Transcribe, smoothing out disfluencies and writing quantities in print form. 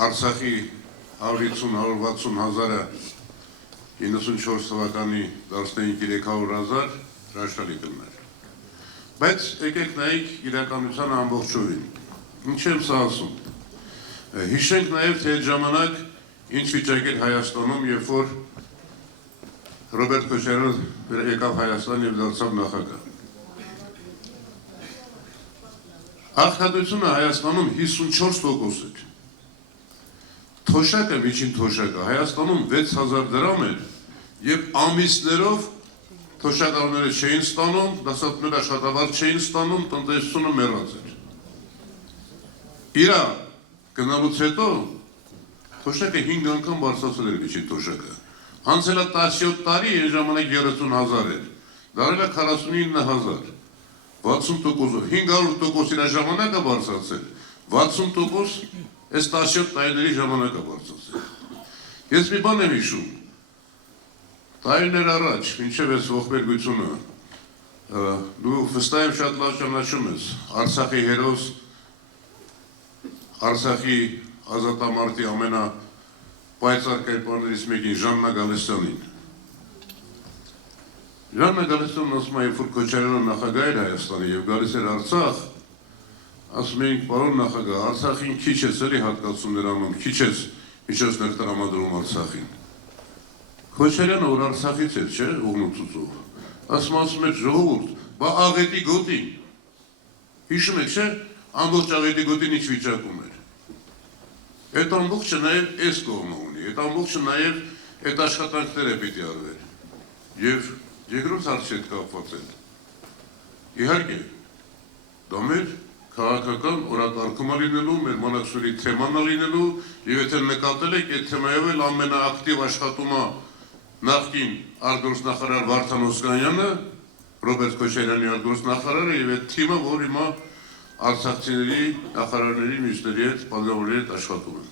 Արցախի 150-160 հազարը 94 թվականի 15-300,000 հրաշալի կլներ։ Բայց եկեք նայեք իրականության ամբողջովին։ Ինչ եմ սա ասում։ Հիշենք նաև թե այդ ժամանակ ինչ վիճակ էր Հայաստանում, երբ որ Ռոբերտ Քոչարյանը եկավ Հայաստան եւ դարձավ նախագահ։ Աղքատությունը Հայաստանում 54% էր։ Թոշակը, միջին թոշակը Հայաստանում 6000 դրամ էր եւ ամիսներով թոշակառուները չէին ստանում, դասատուները աշխատավարձ չէին ստանում, տնտեսությունը մեռած էր։ Իրա գնալուց հետո թոշակը 5 անգամ բարձրացել էր միջին թոշակը։ Անցել է 17 տարի, այն ժամանակ 30,000 էր, դարել է 49,000, 60%, 500% իր ժամանակը բարձրացել, 60% այս 17 տարիների ժամանակը բարձրացել։ Ես մի բան եմ հիշում, տարիներ առաջ, մինչև այս ողբերգությունը, դու վստահ եմ շատ լավ ճանաչում ես Արցախի հերոս, Արցախի ազատամարտի ամենապայծառ կերպարներից մեկին Ժաննա Գալստյանին։ Ժաննա Գալստյանն ասում է, երբ որ Քոչարյանը նախագահ էր Հայաստանի եւ գալիս էր Արցախ, ասում էինք, պարոն նախագահ, Արցախին քիչ է սերի հատկացումներ անում, քիչ է միջոցներ տրամադրում Արցախին։ Քոչարյանը որ Արցախից էր, չէ, ուղնուցուցով, ասում էր ժողովուրդ, բա աղետի գոտին, հիշում եք, չէ, ամբողջ աղետի գոտին ինչ վիճակում էր։ Այդ ամբողջը նաև այս կողմը ունի, այդ ամբողջը նաև այդ աշխատանքները պիտի արվեր։ Եվ երկրորդ հարցի հետ կապված են։ Իհարկե, դա մեր քաղաքական օրակարգումը լինելու, մեր մանակսուրի թեման լինելու, եւ եթե նկատել եք, այդ թեմայով էլ ամենաակտիվ աշխատում է նախկին արտգործնախարար Վարդան Օսկանյանը, Ռոբերտ Քոչարյանի արտգործնախարարը եւ այդ թիմը, որ հիմա արցախցիների, նախարարների, մյուսների հետ, պատգամավորների հետ աշխատում են։